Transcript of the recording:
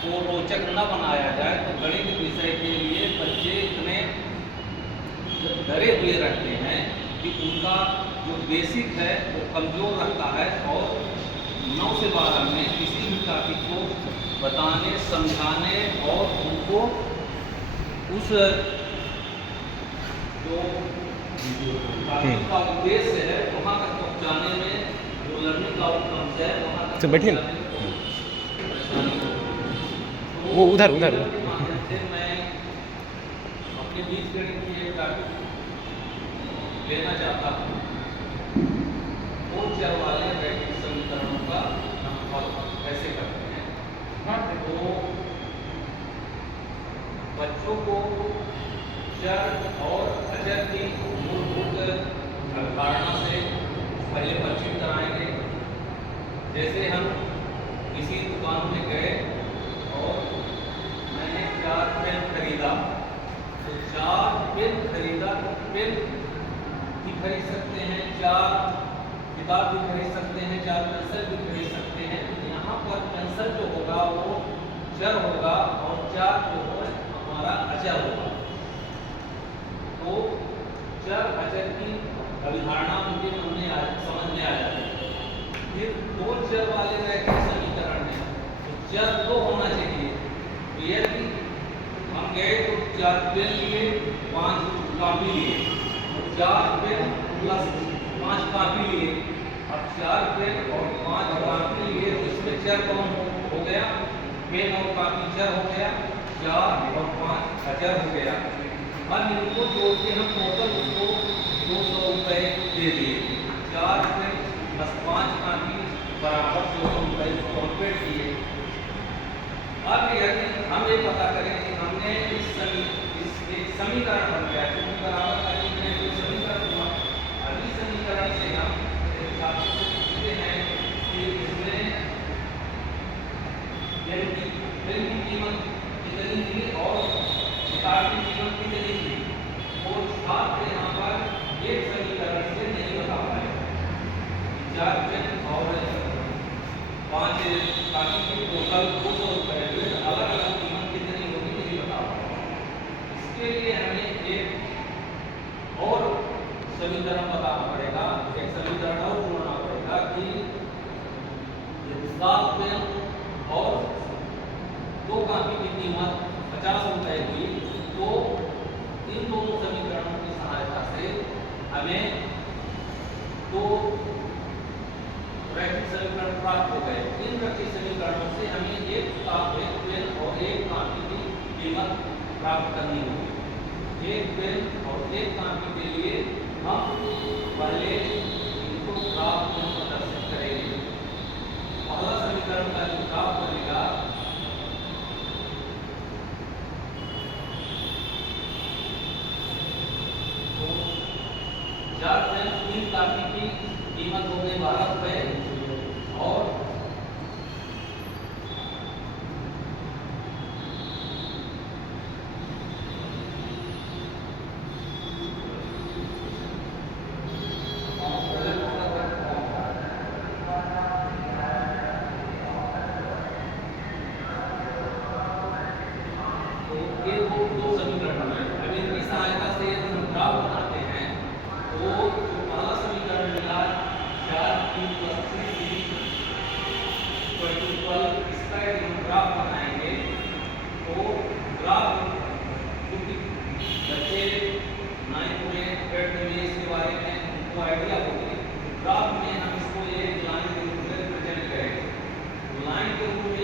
को रोचक न बनाया जाए तो गणित विषय के लिए बच्चे इतने डरे हुए रहते हैं कि उनका जो बेसिक है वो कमज़ोर रहता है और 9 से 12 में किसी भी टॉपिक को बताने, समझाने और उनको उस जो टॉपिक का उद्देश्य है वहाँ तक पहुँचाने में, जो लर्निंग आउटकम्स है वहाँ तक बैठिए ना, परेशानी होती है। वो उधर के माध्यम से मैं अपने बीज गणित की एक टॉपिक लेना चाहता हूँ। दो चर वाले रैखिक समीकरणों का हम हल कैसे करते हैं। तो बच्चों को चर और अचर की मूलभूत अवधारणा से पहले परिचित कराएंगे। जैसे हम किसी दुकान में गए और मैंने 4 पेन खरीदा, तो 4 पेन खरीदा तो पेन भी खरीद सकते हैं, 4 किताब भी खरीद सकते हैं, 4 पेंसिल भी खरीद सकते हैं। तो यहाँ पर पेंसिल जो होगा वो चर होगा और 4 जो है हमारा अचर होगा। तो चर अचर की अवधारणा उनके मन में समझ में आ जाती है। फिर 2 चर वाले रैखिक समीकरण में तो चर 2 होना चाहिए। तो यदि हम गए तो 4 पेन लिए, 5 कॉपी लिए, 4 पेन प्लस 5 कॉपी लिए। अब 4 पेन और 5 कॉपी लिए तो इसमें चर कौन हो गया? पेन और कॉपी चर हो गया, 4 और 5 अचर हो गया। अब इनको जोड़ के हम टोटल उसको 200 रुपये दे दिए। 4 पेन प्लस 5 कॉपी बराबर 200 रुपये कॉम्पेट किए। अब यदि हम ये पता करें कि हमने इस समीकरण बन गया, क्योंकि बराबर का समीकरण हुआ। अभी समीकरण से हम छात्रों से पूछते हैं कि इसमें पेन की कीमत कितनी थी और किताब की कीमत कितनी थी। वो छात्र यहाँ पर एक समीकरण से नहीं बता पाए। 4 पेन और 5 कॉपी की टोटल 200 रुपये में अलग अलग कीमत कितनी होगी नहीं बता पाए। इसके लिए हमें एक और समीकरण बताना पड़ेगा, एक समीकरण और जोड़ना पड़ेगा कि 7 पेन और 2 कॉपी की कीमत 50 रुपये हुई। तो इन दोनों समीकरणों की सहायता से हमें 2 रैखिक समीकरण प्राप्त हो गए। इन रैखिक समीकरणों से हमें एक पेन और 1 कॉपी की कीमत प्राप्त करनी होगी। 1 पेन और 1 कॉपी के लिए हम पहले इनको ग्राफ में प्रदर्शित करेंगे। पहला समीकरण का जो ग्राफ बनेगा तो 4 पेन 3 कॉपी की कीमत हो गई 12 रुपये और 2 समीकरण है। अब इनकी सहायता से यदि हम ग्राफ बनाते हैं तो जो पहला समीकरण मिला 4 3 + 3 12, इसका यदि हम ग्राफ बनाएंगे तो ग्राफ क्योंकि बच्चे 9th में 8th में इसके बारे में उनको आइडिया होगी। ग्राफ में हम इसको एक लाइन के रूप में रिप्रेजेंट करेंगे। लाइन के रूप में